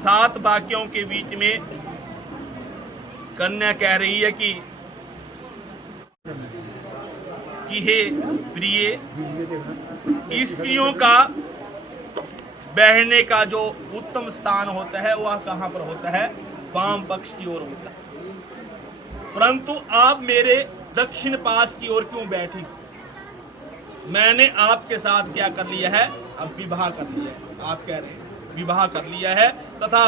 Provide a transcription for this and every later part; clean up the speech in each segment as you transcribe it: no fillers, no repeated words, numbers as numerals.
7 वाक्यों के बीच में कन्या कह रही है कि हे प्रिय, स्त्रियों का बैठने का जो उत्तम स्थान होता है वह कहाँ पर होता है? वाम पक्ष की ओर होता है, परंतु आप मेरे दक्षिण पास की ओर क्यों बैठी? मैंने आपके साथ क्या कर लिया है? अब विवाह कर लिया है। आप कह रहे हैं विवाह कर लिया है, तथा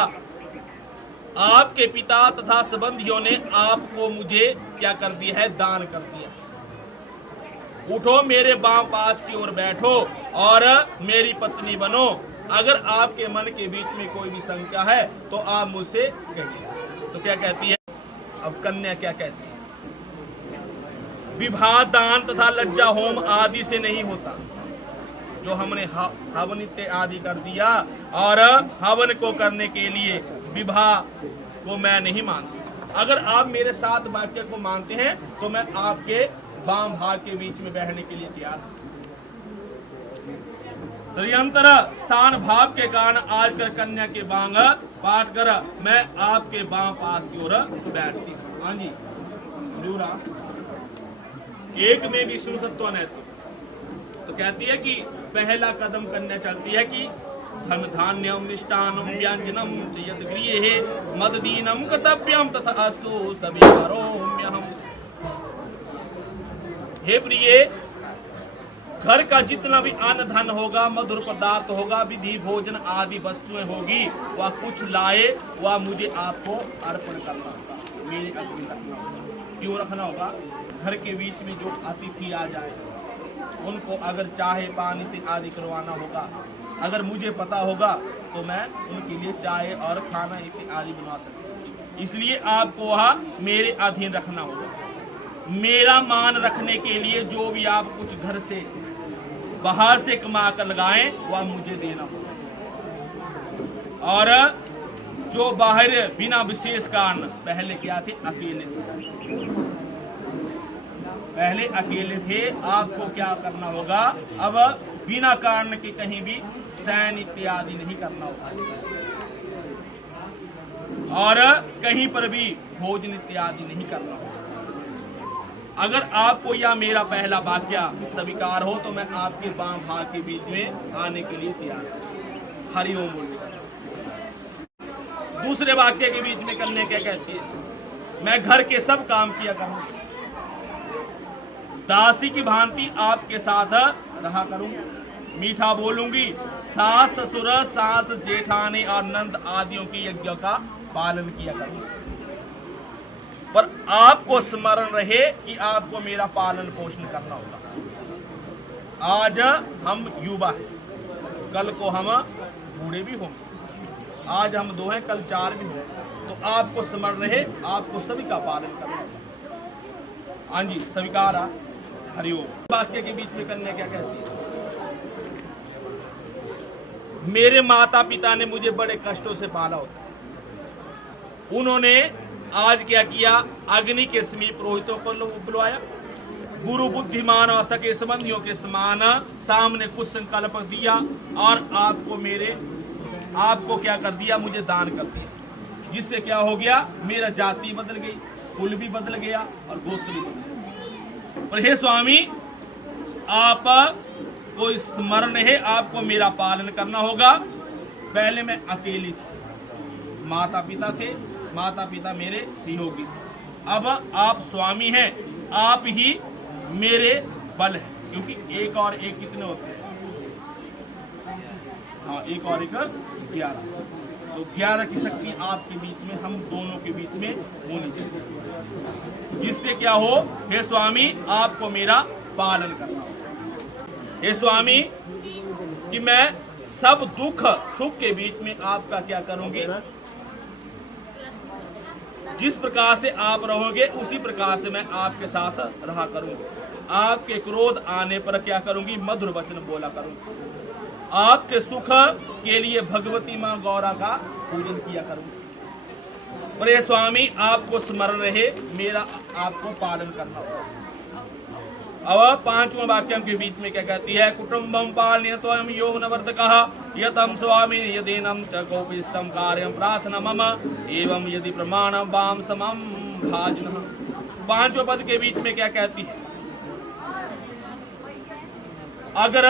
आपके पिता तथा संबंधियों ने आपको मुझे क्या कर दिया है? दान कर दिया। उठो, मेरे बाम पास की ओर बैठो और मेरी पत्नी बनो। अगर आपके मन के बीच में कोई भी शंका है तो आप मुझसे कहिए। तो क्या कहती है? अब कन्या क्या कहती है? विवाह दान तथा लज्जा होम आदि से नहीं होता। जो हमने हवन इत्यादि आदि कर दिया, और हवन को करने के लिए विवाह को मैं नहीं मानती। अगर आप मेरे 7 वाक्य को मानते हैं तो मैं आपके वाम भाग के बीच में बैठने के लिए तैयार हूं। त्रियंतर स्थान भाव के कारण आज कर कन्या के बांग पाठ कर मैं आपके बाम पास की ओर बैठती हूँ। हाँ जी, एक में भी सुसत्व तो कहती है कि पहला कदम कन्या चलती है कि धन धान्यम निष्ठानम व्यंजनम यद गृहे मददीनम कर्तव्यम तथा अस्तु सभी करोम्यहम्। हे प्रिय, घर का जितना भी अन्न धन होगा, मधुर पदार्थ होगा, विधि भोजन आदि वस्तुएं होगी, वह कुछ लाए वह मुझे आपको अर्पण करना होगा, मेरे अधीन रखना होगा। क्यों रखना होगा? घर के बीच में जो अतिथि आ जाए उनको अगर चाय पानी आदि करवाना होगा, अगर मुझे पता होगा तो मैं उनके लिए चाय और खाना इत्यादि बनवा सकता। इसलिए आपको वह मेरे अधीन रखना होगा। मेरा मान रखने के लिए जो भी आप कुछ घर से बाहर से कमा कर लगाएं वह मुझे देना होगा, और जो बाहर बिना विशेष कारण, पहले क्या थे? अकेले थे, पहले अकेले थे, आपको क्या करना होगा? अब बिना कारण के कहीं भी शयन इत्यादि नहीं करना होगा, और कहीं पर भी भोजन इत्यादि नहीं करना होगा। अगर आपको यह मेरा पहला वाक्य स्वीकार हो तो मैं आपके बाम भाग के बीच में आने के लिए तैयार हूं। हरिओम बोलने का। दूसरे वाक्य के बीच में कन्या क्या कहती है? मैं घर के सब काम किया करूंगी, दासी की भांति आपके साथ रहा करूंगी, मीठा बोलूंगी, सास ससुर सास जेठानी और नंद आदियों की यज्ञ का पालन किया करूंगी। पर आपको स्मरण रहे कि आपको मेरा पालन पोषण करना होगा। आज हम युवा हैं, कल को हम बूढ़े भी होंगे। आज हम 2 हैं, कल 4 भी होंगे। तो आपको स्मरण रहे, आपको सभी का पालन करना होगा। हाँ जी, स्वीकार। हरिओम। वाक्य के बीच में कन्या क्या कहती है? मेरे माता पिता ने मुझे बड़े कष्टों से पाला होता। उन्होंने आज क्या किया? अग्नि के समीप पुरोहितों को बुलवाया, गुरु बुद्धिमान और सके संबंधियों के समान सामने कुछ संकल्प दिया, और आपको क्या कर दिया? मुझे दान कर दिया। जिससे क्या हो गया? मेरा जाति बदल गई, कुल भी बदल गया और गोत्र भी बदल गया। पर हे स्वामी, आप को स्मरण है, आपको मेरा पालन करना होगा। पहले मैं अकेली थी, माता पिता थे, माता पिता मेरे सहयोगी थे। अब आप स्वामी हैं, आप ही मेरे बल हैं, क्योंकि 1 और 1 कितने होते हैं? हाँ, 1 और 1 11। तो 11 की शक्ति आपके बीच में, हम दोनों के बीच में होनी चाहिए। जिससे क्या हो? हे स्वामी, आपको मेरा पालन करना हो। हे स्वामी, कि मैं सब दुख सुख के बीच में आपका क्या करूंगी? जिस प्रकार से आप रहोगे उसी प्रकार से मैं आपके साथ रहा करूंगी। आपके क्रोध आने पर क्या करूंगी? मधुर वचन बोला करूंगी। आपके सुख के लिए भगवती माँ गौरा का पूजन किया करूंगी। पर ये स्वामी, आपको स्मरण रहे, मेरा आपको पालन करना होगा। अब 5वां वाक्य के बीच में क्या कहती है? कुटुंबम पालनीय त्वं यौवनवर्धकः यतम स्वामी यदीनम च कोपिस्तम कार्यम प्रार्थना मम एवं यदि प्रमाणम वाम समम भाजन। पांचों पद के बीच में क्या कहती है? अगर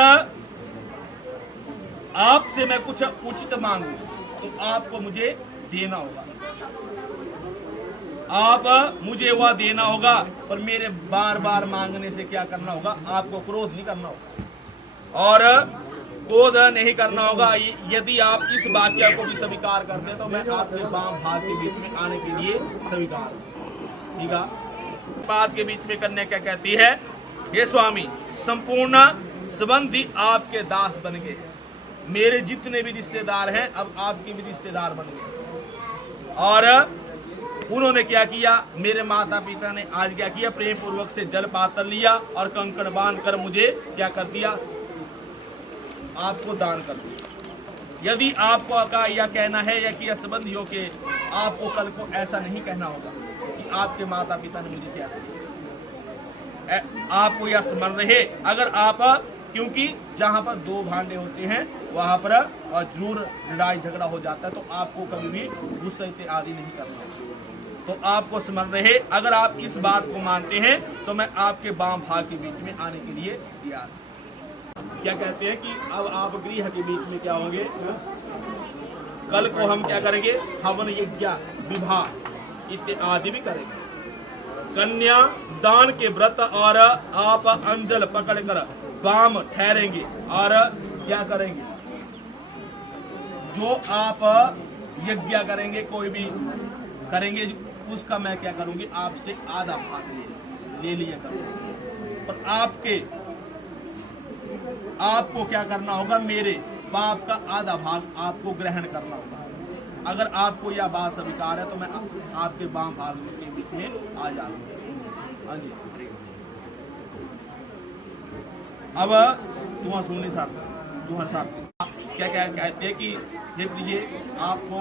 आपसे मैं कुछ उचित मांगू तो आपको मुझे देना होगा, आप मुझे वह देना होगा, पर मेरे बार बार मांगने से क्या करना होगा? आपको क्रोध नहीं करना होगा और क्रोध नहीं करना होगा। यदि आप इस वाक्य को भी स्वीकार करते हैं तो मैं आपके बाम भाग के बीच में आने के लिए स्वीकार। ठीक है, बात के बीच में करने क्या कहती है? हे स्वामी, संपूर्ण संबंधी आपके दास बन गए, मेरे जितने भी रिश्तेदार हैं अब आपके भी रिश्तेदार बन गए। और उन्होंने क्या किया? मेरे माता पिता ने आज क्या किया? प्रेम पूर्वक से जल पात्र लिया और कंकड़ बांध कर मुझे क्या कर दिया? आपको दान कर दिया। यदि आपको का यह कहना है या कि संबंधियों के, आपको कल को ऐसा नहीं कहना होगा कि आपके माता पिता ने मुझे क्या किया। आपको यह स्मरण रहे, अगर आप, क्योंकि जहां पर दो भांडे होते हैं वहां पर जरूर लड़ाई झगड़ा हो जाता है, तो आपको कभी भी गुस्से आदि नहीं करना। तो आपको स्मरण रहे, अगर आप इस बात को मानते हैं तो मैं आपके बाम भाग के बीच में आने के लिए तैयार। क्या कहते हैं कि अब आप गृह के बीच में क्या होंगे? कल को हम क्या करेंगे? हवन यज्ञ विवाह इत्यादि भी करेंगे। कन्या दान के व्रत और आप अंजल पकड़कर बाम ठहरेंगे और क्या करेंगे? जो आप यज्ञ करेंगे, कोई भी करेंगे, उसका मैं क्या करूंगी? आपसे आधा भाग ले लिया करूंगा। पर आपको क्या करना होगा? मेरे पाप का आधा भाग आपको ग्रहण करना होगा। अगर आपको यह बात स्वीकार है तो मैं आपके बाम भाग के बीच में आ जाऊंगा। हाँ जी, अब तुम्हारा सुनने साथ क्या क्या कहते हैं कि ये आपको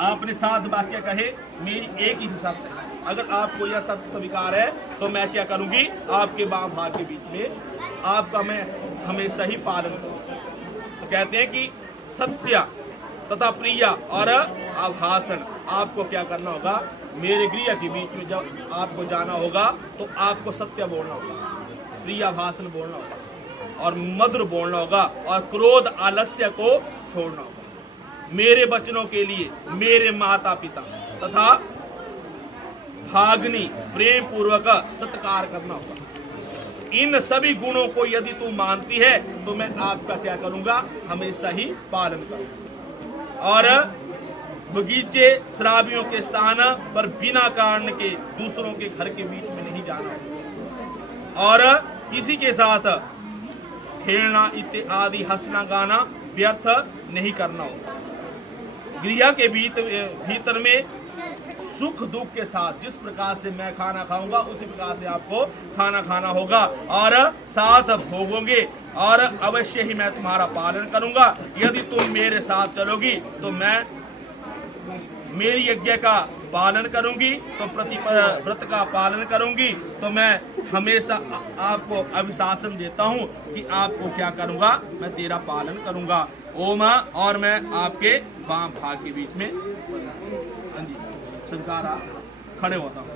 आपने 7 वाक्य कहे, मेरी एक ही शब्द है। अगर आपको यह शब्द स्वीकार है तो मैं क्या करूंगी? आपके बाम भाग के बीच में आपका मैं हमेशा ही पालन करूंगा। तो कहते हैं कि सत्य तथा प्रिय और आभाषण, आपको क्या करना होगा? मेरे गृह के बीच में जब आपको जाना होगा तो आपको सत्य बोलना होगा, प्रिय भाषण बोलना होगा और मधुर बोलना होगा और क्रोध आलस्य को छोड़ना होगा। मेरे वचनों के लिए मेरे माता पिता तथा भाग्नी प्रेम पूर्वक सत्कार करना होगा। इन सभी गुणों को यदि तू मानती है तो मैं आपका क्या करूंगा? हमेशा ही पालन करूंगा। और बगीचे शराबियों के स्थान पर बिना कारण के दूसरों के घर के बीच में नहीं जाना और किसी के साथ खेलना इत्यादि हंसना गाना व्यर्थ नहीं करना होगा। गृह के भीतर में सुख दुख के साथ जिस प्रकार से मैं खाना खाऊंगा उसी प्रकार से आपको खाना खाना होगा और साथ भोगोगे और अवश्य ही मैं तुम्हारा पालन करूंगा। यदि तुम मेरे साथ चलोगी तो मैं मेरी यज्ञ का पालन करूंगी, तो व्रत का पालन करूंगी, तो मैं हमेशा आपको अभिशासन देता हूं कि आपको क्या करूंगा? मैं तेरा पालन करूंगा। ओम, और मैं आपके बाम भाग के बीच में खड़े होता हूँ।